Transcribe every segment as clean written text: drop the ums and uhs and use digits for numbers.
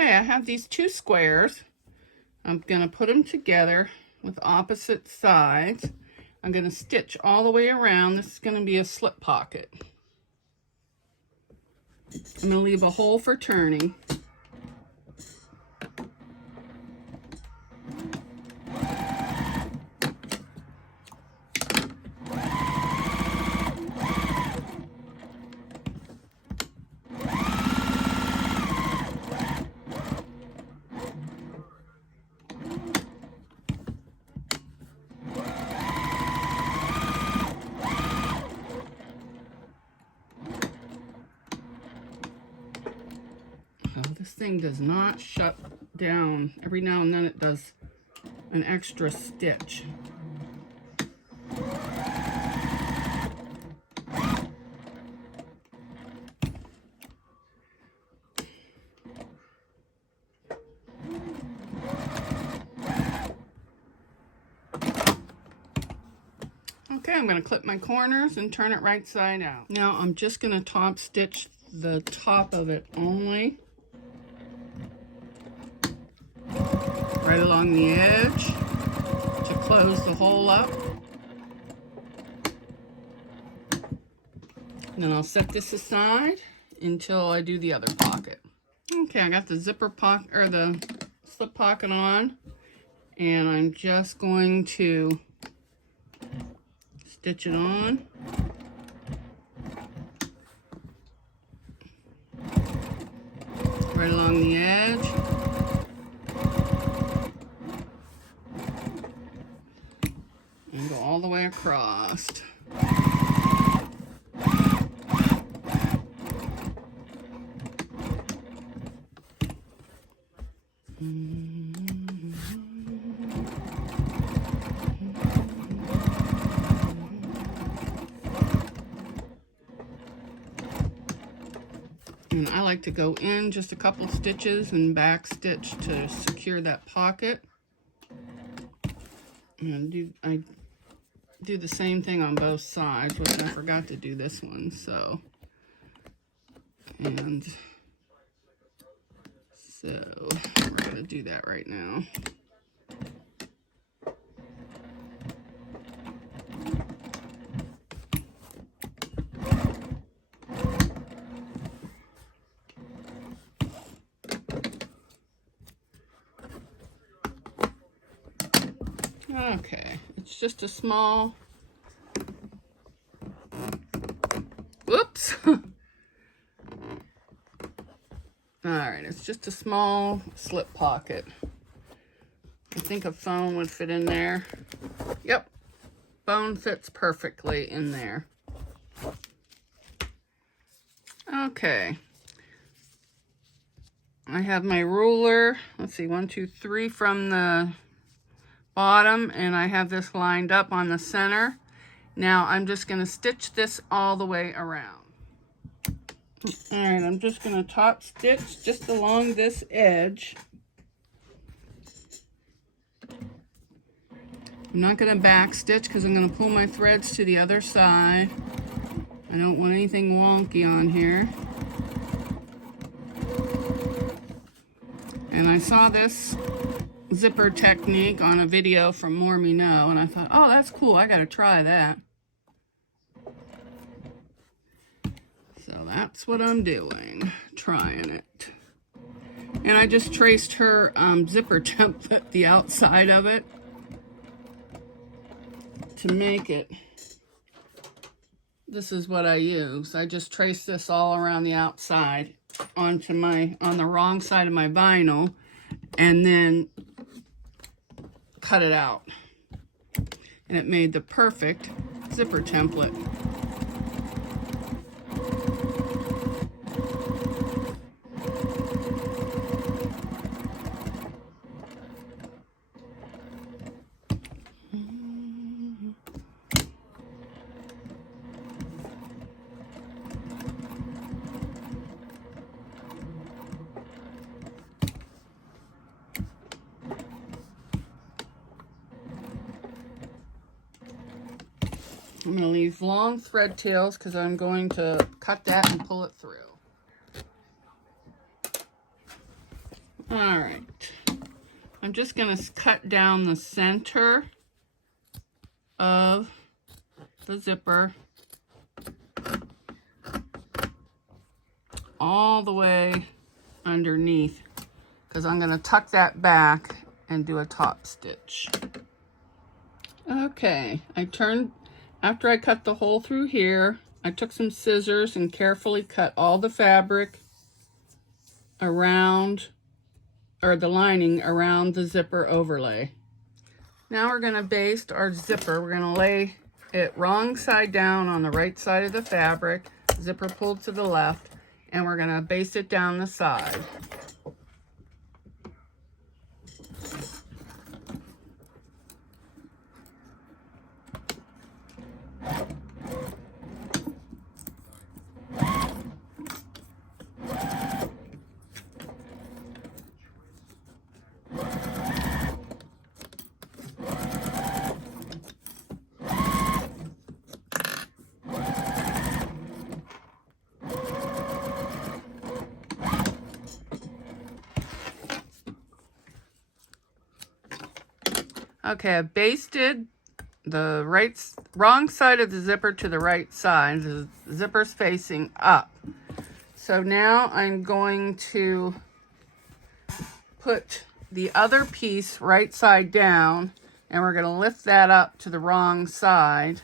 Okay, I have these two squares. I'm going to put them together with opposite sides. I'm going to stitch all the way around. This is going to be a slip pocket. I'm going to leave a hole for turning. This thing does not shut down. Every now and then it does an extra stitch. Okay, I'm going to clip my corners and turn it right side out. Now I'm just going to top stitch the top of it only. Right along the edge to close the hole up. And then I'll set this aside until I do the other pocket. Okay, I got the zipper pocket or the slip pocket on, and I'm just going to stitch it on. Right along the edge. And go all the way across. And I like to go in just a couple stitches and back stitch to secure that pocket. And I do the same thing on both sides, which I forgot to do this one, so. And so we're going to do that right now. Okay, it's just a small, whoops. All right, it's just a small slip pocket. I think a phone would fit in there. Yep, phone fits perfectly in there. Okay. I have my ruler, let's see, 1, 2, 3 from the bottom, and I have this lined up on the center. Now I'm just going to stitch this all the way around. All right, I'm just going to top stitch just along this edge. I'm not going to back stitch because I'm going to pull my threads to the other side. I don't want anything wonky on here. And I saw this zipper technique on a video from More Me Know, and I thought, oh, that's cool, I gotta try that. So that's what I'm doing, trying it. And I just traced her zipper template, the outside of it, to make it. This is what I use. I just traced this all around the outside on the wrong side of my vinyl, and then cut it out, and it made the perfect zipper template. I'm going to leave long thread tails because I'm going to cut that and pull it through. All right. I'm just going to cut down the center of the zipper all the way underneath, because I'm going to tuck that back and do a top stitch. Okay, after I cut the hole through here, I took some scissors and carefully cut all the fabric around, or the lining around the zipper overlay. Now we're going to baste our zipper. We're going to lay it wrong side down on the right side of the fabric, zipper pulled to the left, and we're going to baste it down the side. Okay, I basted the wrong side of the zipper to the right side. The zipper's facing up. So now I'm going to put the other piece right side down, and we're going to lift that up to the wrong side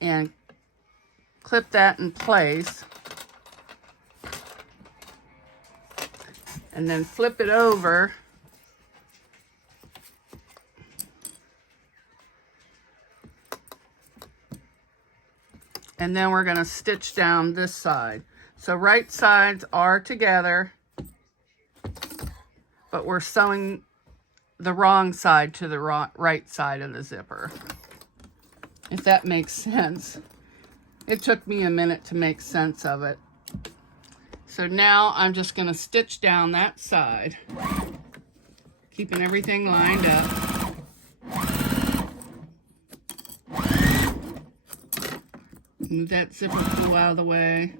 and clip that in place. And then flip it over. And then we're going to stitch down this side. So right sides are together, but we're sewing the wrong side to the right side of the zipper, if that makes sense. It took me a minute to make sense of it. So now I'm just going to stitch down that side, keeping everything lined up. Move that zipper pull out of the way.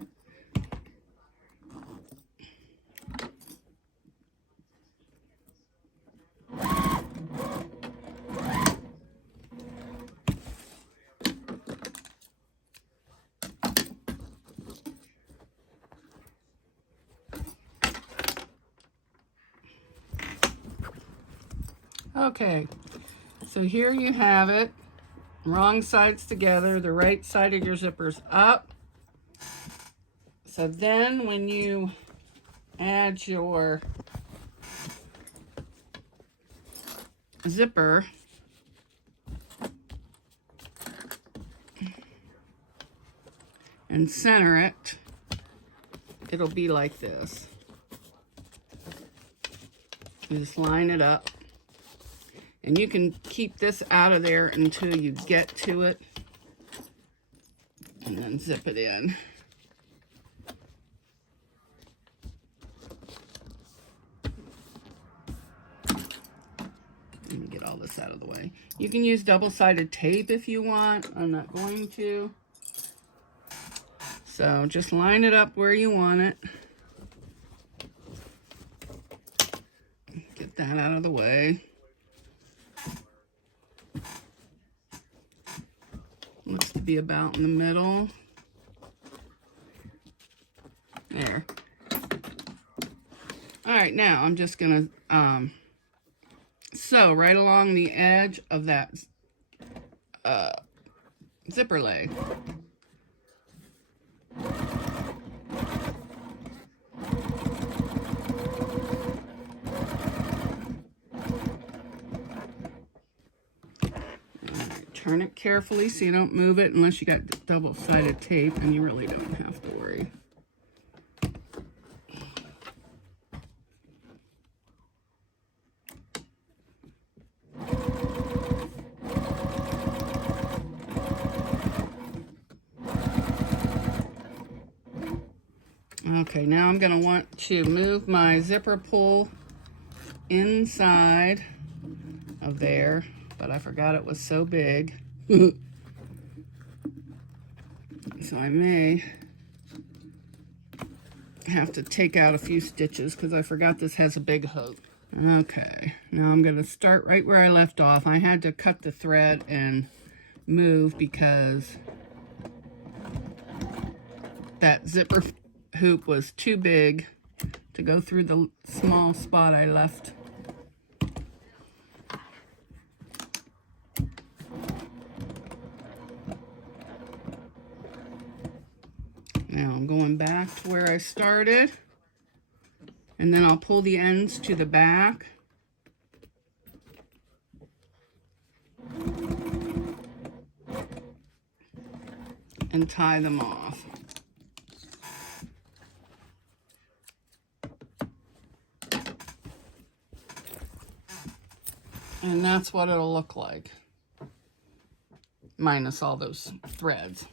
Okay, so here you have it. Wrong sides together, the right side of your zipper's up. So then when you add your zipper, and center it, it'll be like this. You just line it up. And you can keep this out of there until you get to it, and then zip it in. Let me get all this out of the way. You can use double-sided tape if you want. I'm not going to. So just line it up where you want it. Get that out of the way. Looks to be about in the middle. There. All right, now I'm just gonna sew right along the edge of that zipper leg. Turn it carefully so you don't move it unless you got double-sided tape, and you really don't have to worry. Okay, now I'm going to want to move my zipper pull inside of there, but I forgot it was so big. So I may have to take out a few stitches because I forgot this has a big hook. Okay, now I'm going to start right where I left off. I had to cut the thread and move because that zipper hoop was too big to go through the small spot I left. Now I'm going back to where I started, and then I'll pull the ends to the back. And tie them off. And that's what it'll look like, minus all those threads.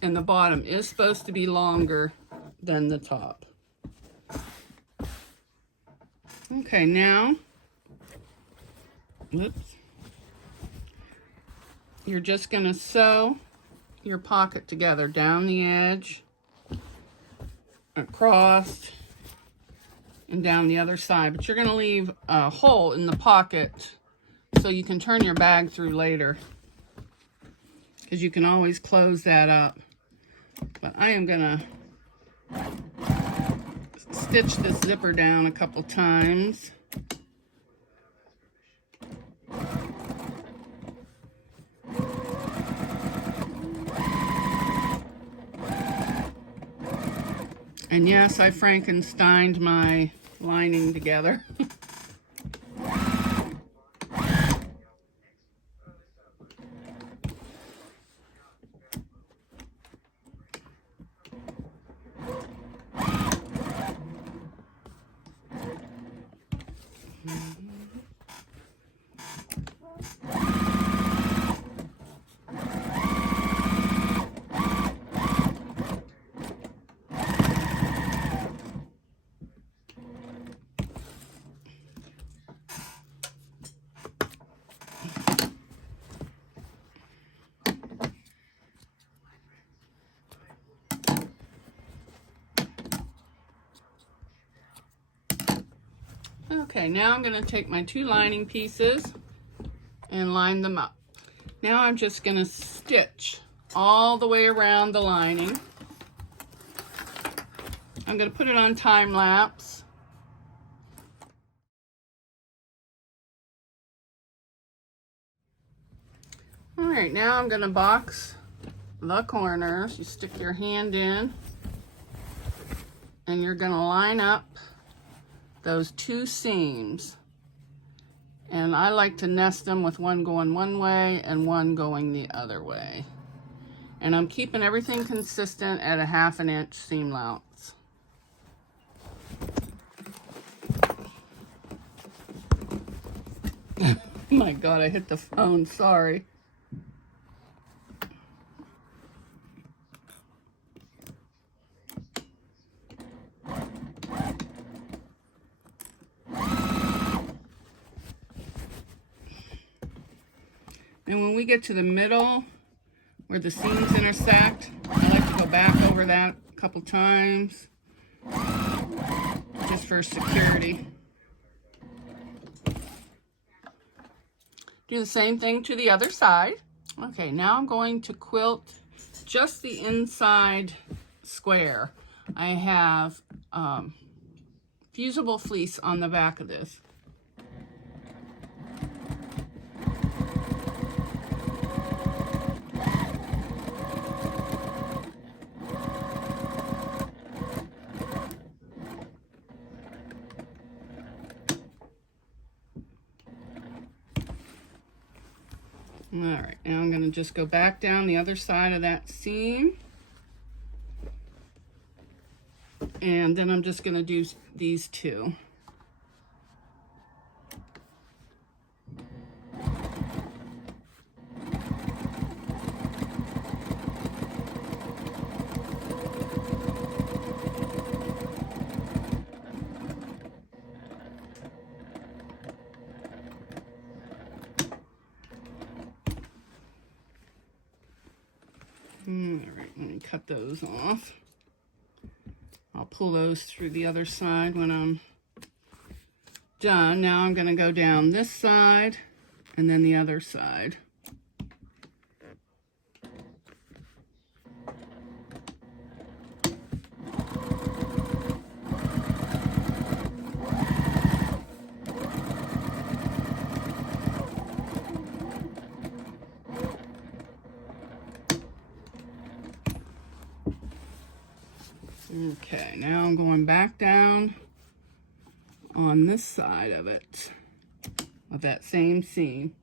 And the bottom is supposed to be longer than the top. Okay, now, whoops, you're just going to sew your pocket together down the edge, across, and down the other side. But you're going to leave a hole in the pocket so you can turn your bag through later, because you can always close that up. But I am going to stitch this zipper down a couple times. And yes, I Frankensteined my lining together. Okay, now I'm going to take my two lining pieces and line them up. Now I'm just going to stitch all the way around the lining. I'm going to put it on time lapse. All right, now I'm going to box the corners. You stick your hand in and you're going to line up those two seams, and I like to nest them with one going one way and one going the other way, and I'm keeping everything consistent at a 1/2 inch seam allowance. Oh my god, I hit the phone, sorry. And when we get to the middle where the seams intersect, I like to go back over that a couple times just for security. Do the same thing to the other side. Okay, now I'm going to quilt just the inside square. I have fusible fleece on the back of this. All right, now I'm going to just go back down the other side of that seam. And then I'm just going to do these two. cut those off. I'll pull those through the other side when I'm done. Now I'm going to go down this side and then the other side. Okay, now I'm going back down on this side of it, of that same seam.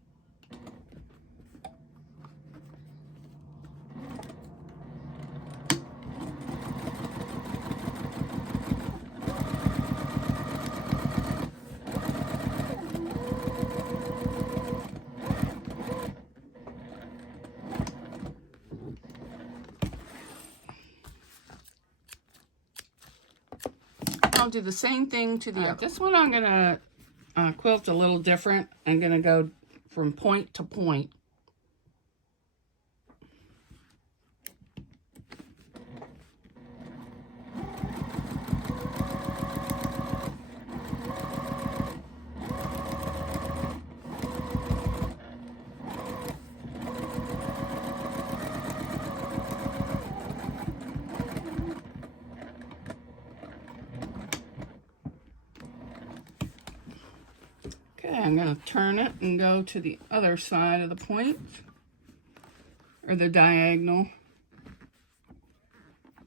I'll do the same thing to the other. This one I'm gonna quilt a little different. I'm gonna go from point to point. Okay, I'm going to turn it and go to the other side of the point, or the diagonal.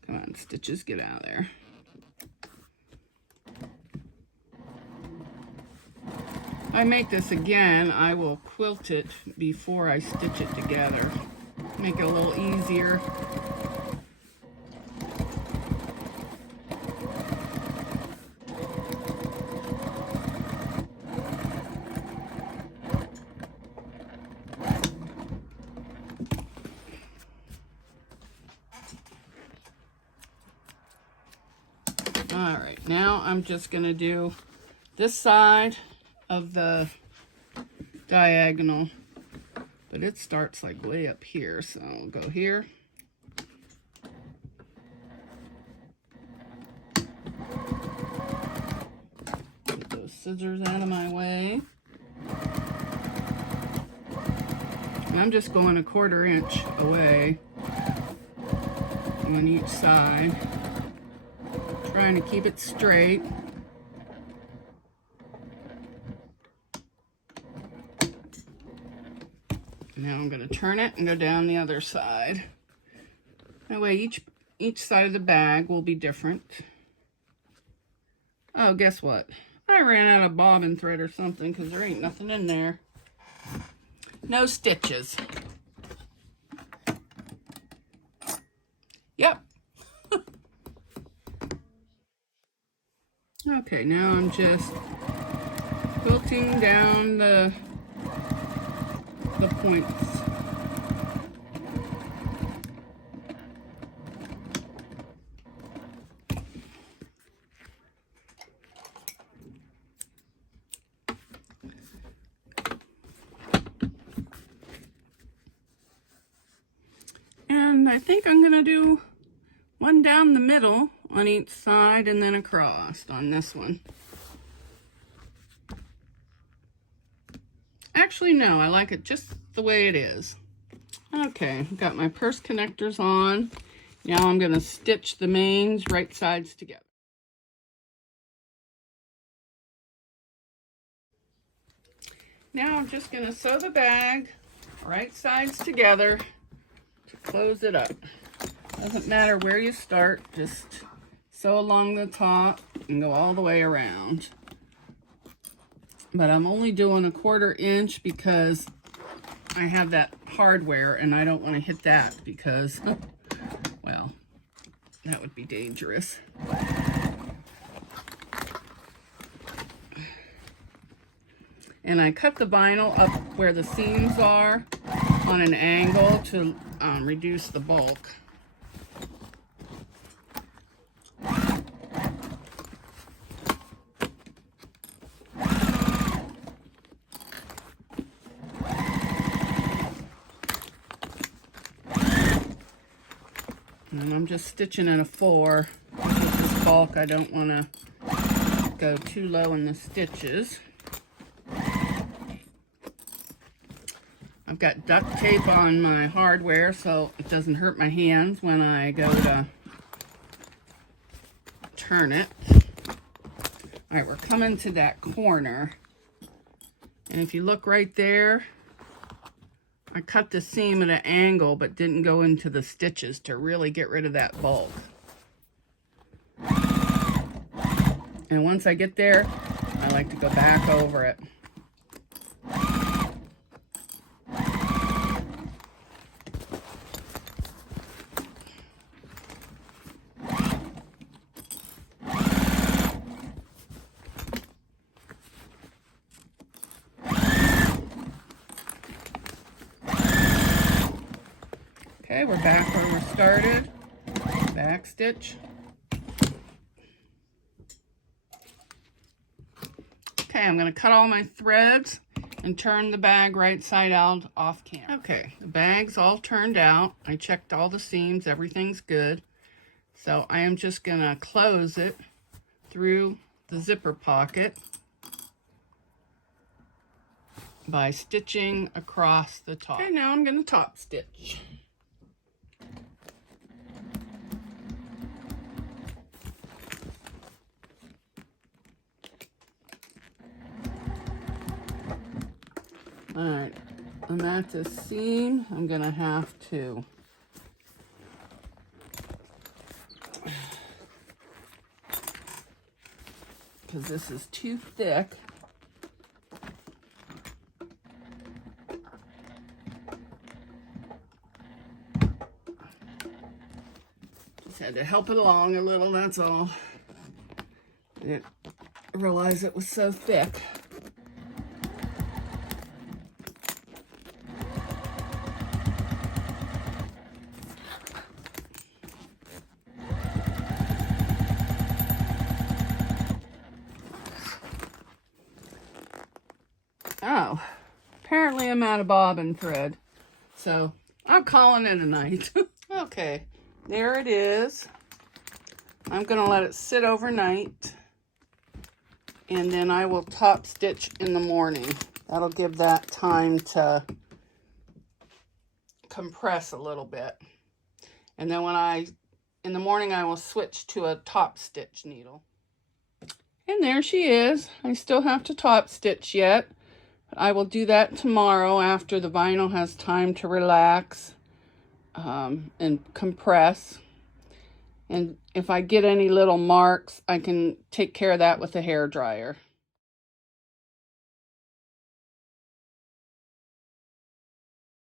Come on, stitches, get out of there. If I make this again, I will quilt it before I stitch it together. Make it a little easier. All right, now I'm just going to do this side of the diagonal, but it starts like way up here, so I'll go here. Get those scissors out of my way. And I'm just going 1/4 inch away on each side. Trying to keep it straight. Now I'm going to turn it and go down the other side. That way each side of the bag will be different. Oh, guess what? I ran out of bobbin thread or something because there ain't nothing in there. No stitches. Yep. Okay, now I'm just quilting down the points. And I think I'm gonna do one down the middle on each side and then across on this one. Actually, no, I like it just the way it is. Okay, I've got my purse connectors on. Now I'm going to stitch the mains right sides together. Now I'm just going to sew the bag right sides together to close it up. Doesn't matter where you start, just sew along the top and go all the way around. But I'm only doing 1/4 inch because I have that hardware and I don't want to hit that because, well, that would be dangerous. And I cut the vinyl up where the seams are on an angle to reduce the bulk. And I'm just stitching in a 4. With this bulk, I don't want to go too low in the stitches. I've got duct tape on my hardware so it doesn't hurt my hands when I go to turn it. All right, we're coming to that corner. And if you look right there, I cut the seam at an angle but didn't go into the stitches to really get rid of that bulk. And once I get there, I like to go back over it. Okay, we're back where we started. Back stitch. Okay, I'm going to cut all my threads and turn the bag right side out off camera. Okay, the bag's all turned out. I checked all the seams, everything's good. So I am just going to close it through the zipper pocket by stitching across the top. Okay, now I'm going to top stitch. All right, I'm at the seam. I'm gonna have to because this is too thick. Just had to help it along a little, that's all. Didn't realize it was so thick. Oh, apparently I'm out of bobbin thread, so I'm calling it a night. Okay, there it is. I'm going to let it sit overnight, and then I will top stitch in the morning. That'll give that time to compress a little bit. And then in the morning, I will switch to a top stitch needle. And there she is. I still have to top stitch yet. I will do that tomorrow after the vinyl has time to relax and compress. And if I get any little marks, I can take care of that with a hair dryer.